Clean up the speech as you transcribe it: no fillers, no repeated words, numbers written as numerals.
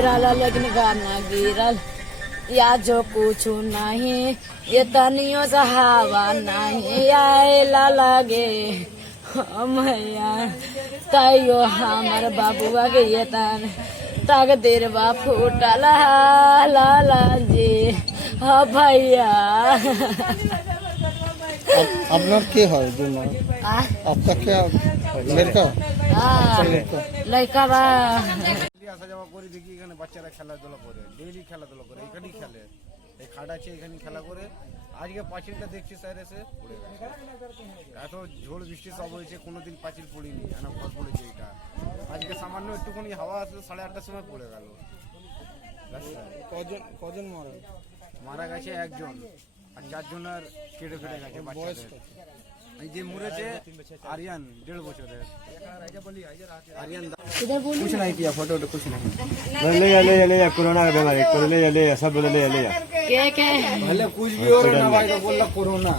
गिरल लेकिन गाना गिरल या जो कुछ नहीं ये तनियो से हवा नहीं आएला लगे मैया तैयो हमार बाबुआ के ये तक देर बा फूटल लाला जी हाँ भैया আপনার কে হয় জন্য আপনার কে লড়কা लड़का बा আসা যাওয়া করে দেখি এখানে বাচ্চারা খেলাধুলা করে ডেইলি খেলাধুলা করে এখানেই খেলে এই খাট আছে এখানে খেলা করে আজকে পাঁচিলটা দেখছি স্যার এসে পড়ে গেছে এত ঝড় বৃষ্টি সব হয়েছে কোনোদিন পাঁচিল পড়িনি এনা ঘর পড়েছে এটা আজকে সামান্য একটুখানি হাওয়া আসলে 8:30টার সময় পড়ে গেল কজন মারা গেছে একজন আর 4 জনের কেটে ফেটে গেছে বাচ্চাদের এই যে মরেছে आर्यन 1.5 বছরের आर्यन कुछ नहीं किया फोटो तो कुछ नहीं ले कोरोना का बीमारी को ले सब ले के भले कुछ भी हो रहा ना भाई तो बोल कोरोना